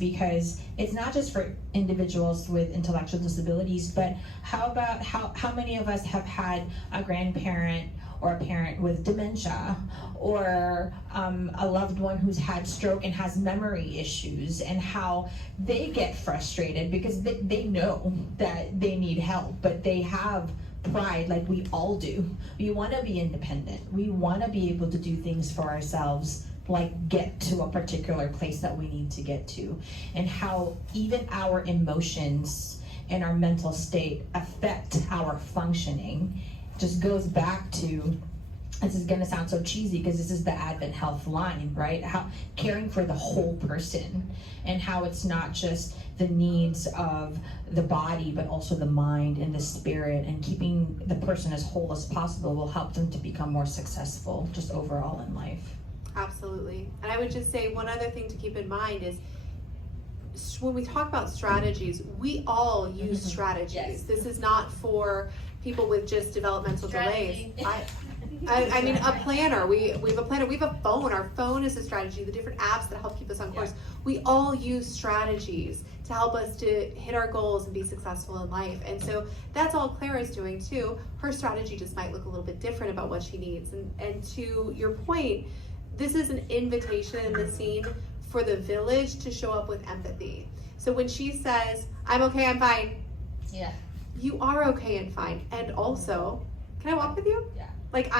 because it's not just for individuals with intellectual disabilities, but how many of us have had a grandparent or a parent with dementia, or a loved one who's had stroke and has memory issues, and how they get frustrated because they know that they need help, but they have pride like we all do. We want to be independent. We want to be able to do things for ourselves, like get to a particular place that we need to get to, and how even our emotions and our mental state affect our functioning. Just goes back to, this is gonna sound so cheesy because this is the Advent Health line, right? How caring for the whole person, and how it's not just the needs of the body, but also the mind and the spirit, and keeping the person as whole as possible will help them to become more successful just overall in life. Absolutely. And I would just say one other thing to keep in mind is when we talk about strategies, we all use strategies. Yes. This is not for people with just developmental delays. I mean, a planner, we have a planner, we have a phone. Our phone is a strategy, the different apps that help keep us on course. We all use strategies to help us to hit our goals and be successful in life. And so that's all Clara's doing too. Her strategy just might look a little bit different about what she needs. And to your point, this is an invitation in the scene for the village to show up with empathy. So when she says, I'm okay, I'm fine. Yeah. You are okay and fine. And also, can I walk with you? Yeah. Like,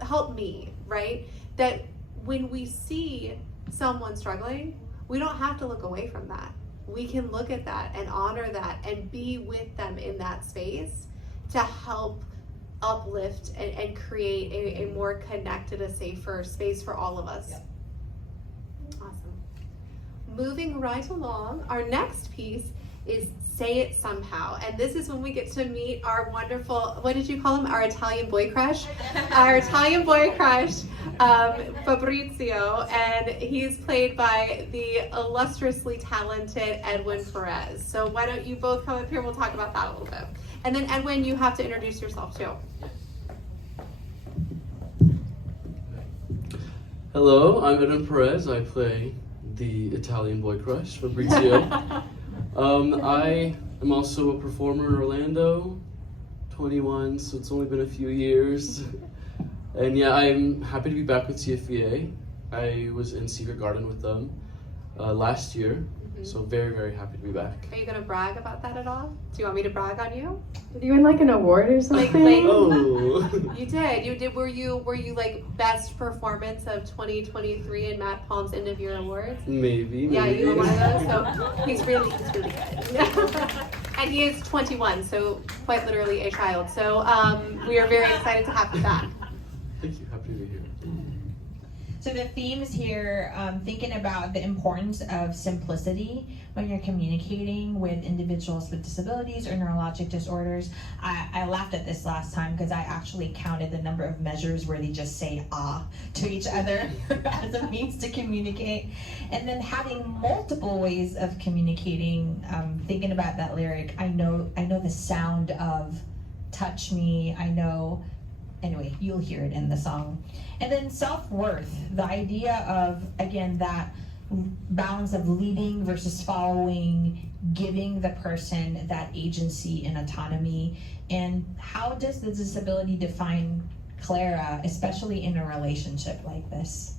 help me, right? That when we see someone struggling, we don't have to look away from that. We can look at that and honor that and be with them in that space to help uplift and create a more connected, a safer space for all of us. Yep. Awesome. Moving right along, our next piece is Say It Somehow. And this is when we get to meet our wonderful, what did you call him? Our Italian boy crush? Our Italian boy crush, Fabrizio, and he's played by the illustriously talented Edwin Perez. So why don't you both come up here and we'll talk about that a little bit. And then Edwin, you have to introduce yourself too. Hello, I'm Edwin Perez. I play the Italian boy crush, Fabrizio. I am also a performer in Orlando, 21, so it's only been a few years. And yeah, I'm happy to be back with TFVA. I was in Secret Garden with them last year, so very, very happy to be back. Are you gonna brag about that at all? Do you want me to brag on you? Did you win like an award or something? Oh! You did. Were you like best performance of 2023 in Matt Palm's end of year awards? Maybe. Yeah, you were one of those. So he's really good. And he is 21, so quite literally a child. So we are very excited to have him back. Thank you. Happy to be here. So the themes here, thinking about the importance of simplicity when you're communicating with individuals with disabilities or neurologic disorders. I laughed at this last time because I actually counted the number of measures where they just say to each other as a means to communicate. And then having multiple ways of communicating, thinking about that lyric, I know the sound of touch me, anyway, you'll hear it in the song. And then self-worth, the idea of, again, that balance of leading versus following, giving the person that agency and autonomy. And how does the disability define Clara, especially in a relationship like this?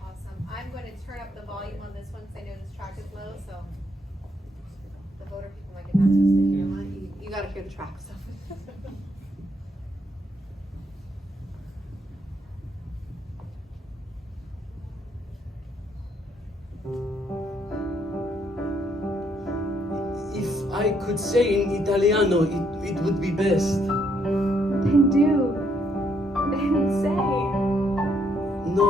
Awesome. I'm going to turn up the volume on this one because I know this track is low, so the voter people might get back to us, but you know what? You got to hear the track, so. If I could say in Italiano, it would be best. Then do. Then say. No.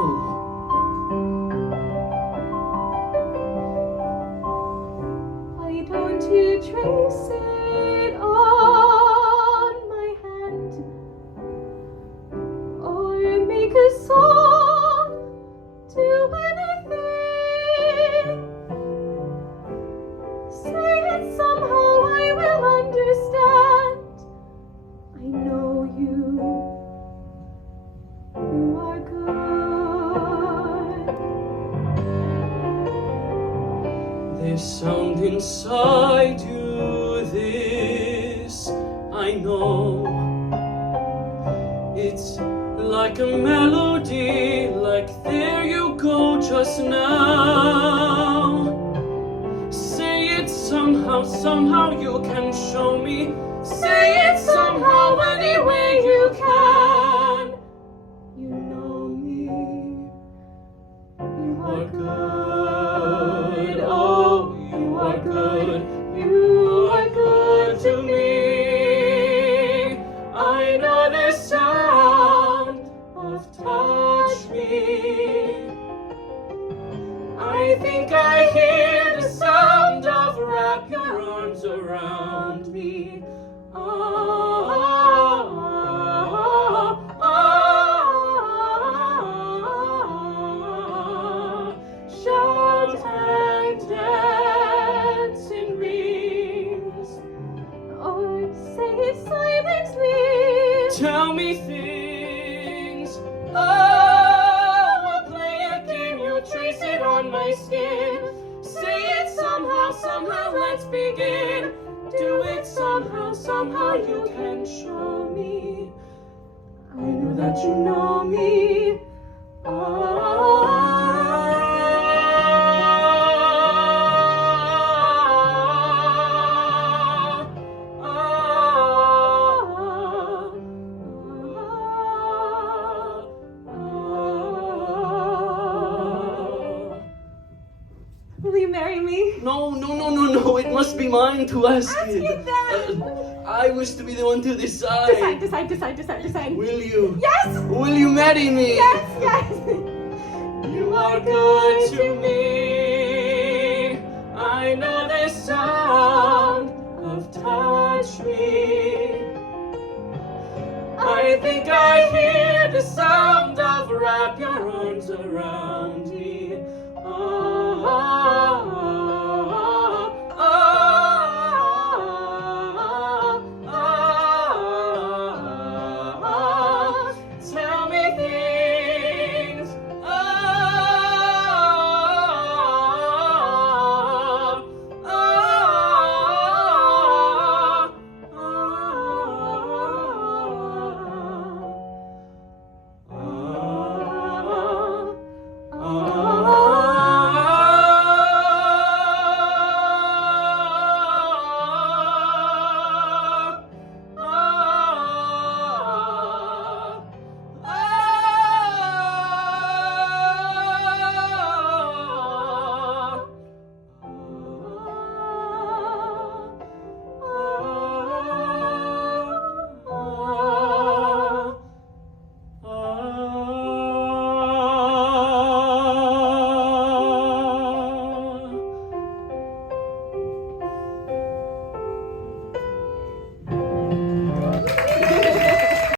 Why don't you trace it on my hand? Or make a song, do anything. Say it somehow, I will understand. I know you are good. There's sound inside you, this I know. It's like a melody, like there you go just now. Say it somehow, somehow you can show me. Say it somehow, any way you can. You know me, you are good, oh, you are good, you are good to me. I know the sound of touch me. I think I hear the sound of wrap your arms around me. Shout and dance in rings, or say it silently. tell me things. Oh, we'll play a game, you trace it on my skin. Say it somehow, somehow, let's begin. Do it somehow, somehow you can show me. I know that you know me. Will you marry me? No, it must be mine to ask Ask it. it then. I wish to be the one to decide. Decide. Will you? Yes! Will you marry me? Yes! You are good to me. I know the sound of touch me. I think I hear the sound of wrap your arms around